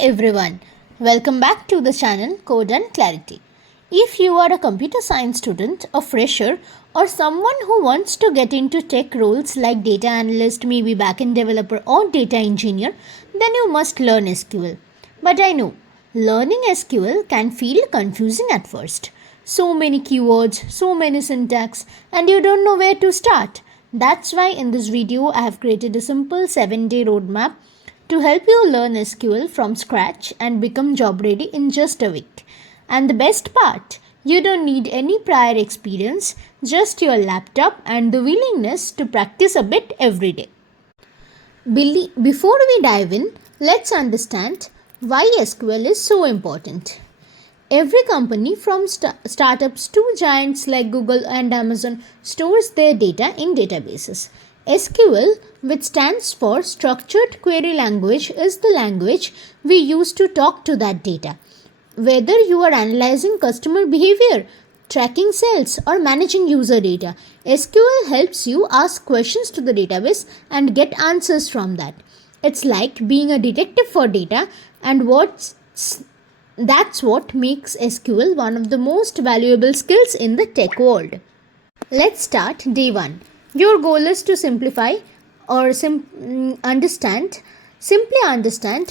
everyone, welcome back to the channel Code and Clarity. If you are a computer science student, a fresher, or someone who wants to get into tech roles like data analyst, maybe backend developer or data engineer, then you must learn SQL. But I know, learning SQL can feel confusing at first. So many keywords, so many syntax, and you don't know where to start. That's why in this video I have created a simple 7-day roadmap to help you learn SQL from scratch and become job ready in just a week. And the best part, you don't need any prior experience, just your laptop and the willingness to practice a bit every day. Before we dive in, let's understand why SQL is so important. Every company from startups to giants like Google and Amazon stores their data in databases. SQL, which stands for Structured Query Language, is the language we use to talk to that data. Whether you are analyzing customer behavior, tracking sales, or managing user data, SQL helps you ask questions to the database and get answers from that. It's like being a detective for data, and that's what makes SQL one of the most valuable skills in the tech world. Let's start day 1. Your goal is to simplify or simply understand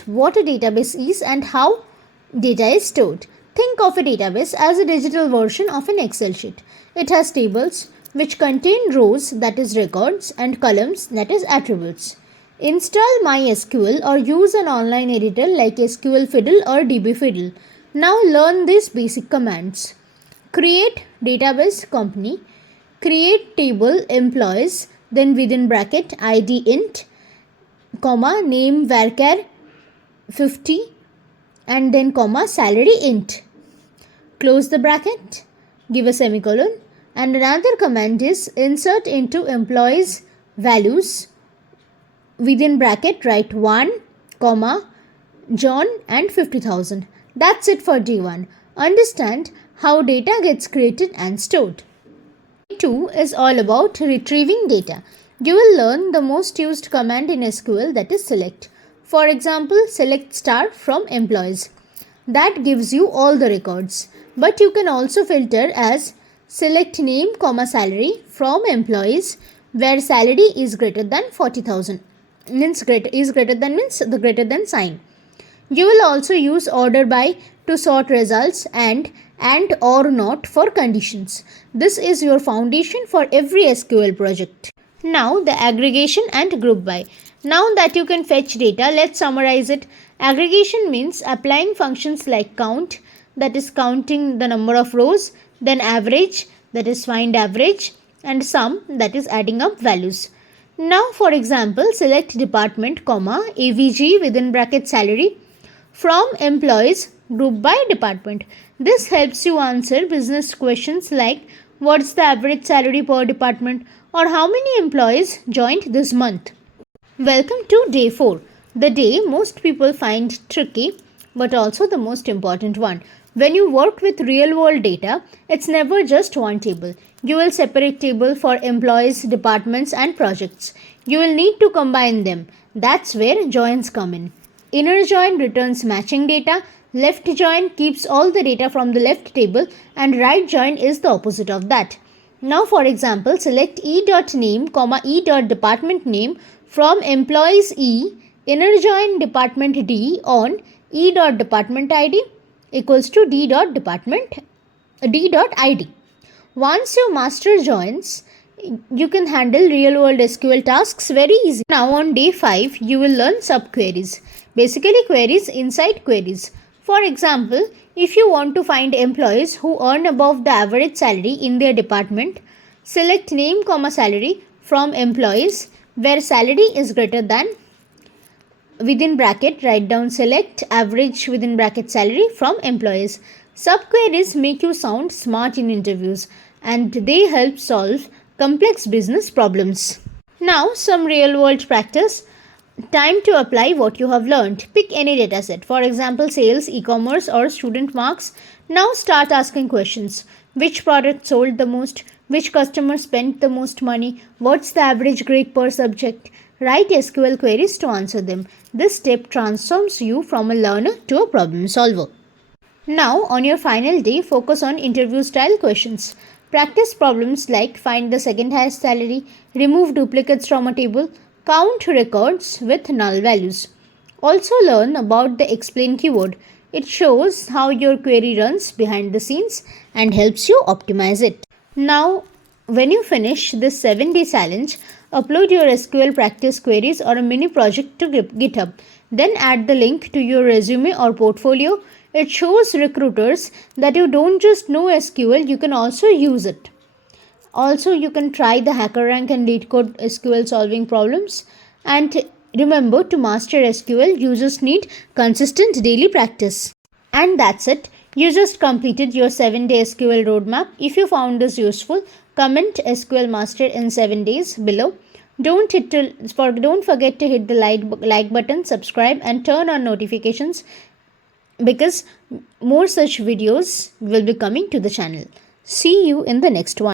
what a database is and how data is stored. Think of a database as a digital version of an Excel sheet. It has tables which contain rows, that is records, and columns, that is attributes. Install MySQL or use an online editor like SQL Fiddle or DB Fiddle. Now learn these basic commands. Create database company. Create table employees, then within bracket id int, comma name varchar 50 and then comma salary int. Close the bracket, give a semicolon, and another command is insert into employees values, within bracket write 1, comma John and 50,000. That's it for D1. Understand how data gets created and stored. Day 2 is all about retrieving data. You will learn the most used command in SQL, that is select. For example, select star from employees. That gives you all the records. But you can also filter as select name, salary from employees where salary is greater than 40,000. Means the greater than sign. You will also use order by to sort results and or not for conditions. This is your foundation for every SQL project. Now the aggregation and group by. Now that you can fetch data, let's summarize it. Aggregation means applying functions like count, that is counting the number of rows, then average, that is find average, and sum, that is adding up values. Now for example, select department, AVG within bracket salary from employees group by department. This helps you answer business questions like what's the average salary per department or how many employees joined this month. Welcome to day 4, the day most people find tricky but also the most important one. When you work with real world data, it's never just one table. You will separate table for employees, departments and projects. You will need to combine them. That's where joins come in. Inner join returns matching data, left join keeps all the data from the left table, and right join is the opposite of that. Now for example, select e.name, e.department name from employees E, inner join department D on e.department ID equals to d.department d.id. Once you master joins, you can handle real world SQL tasks very easy. Now on day 5, you will learn subqueries. Basically queries inside queries. For example, if you want to find employees who earn above the average salary in their department, select name, salary from employees where salary is greater than, within bracket write down select average within bracket salary from employees. Subqueries make you sound smart in interviews and they help solve complex business problems. Now some real world practice. Time to apply what you have learned. Pick any dataset, for example sales, e-commerce or student marks. Now start asking questions. Which product sold the most? Which customer spent the most money? What's the average grade per subject? Write SQL queries to answer them. This step transforms you from a learner to a problem solver. Now, on your final day, focus on interview style questions. Practice problems like find the second highest salary, remove duplicates from a table, count records with null values. Also learn about the explain keyword. It shows how your query runs behind the scenes and helps you optimize it. Now, when you finish this 7-day challenge, upload your SQL practice queries or a mini project to GitHub. Then add the link to your resume or portfolio. It shows recruiters that you don't just know SQL, you can also use it. Also, you can try the HackerRank and LeetCode SQL solving problems. And remember, to master SQL, users need consistent daily practice. And that's it. You just completed your 7-day SQL roadmap. If you found this useful, comment SQL Master in 7 days below. Don't forget to hit the like button, subscribe, and turn on notifications because more such videos will be coming to the channel. See you in the next one.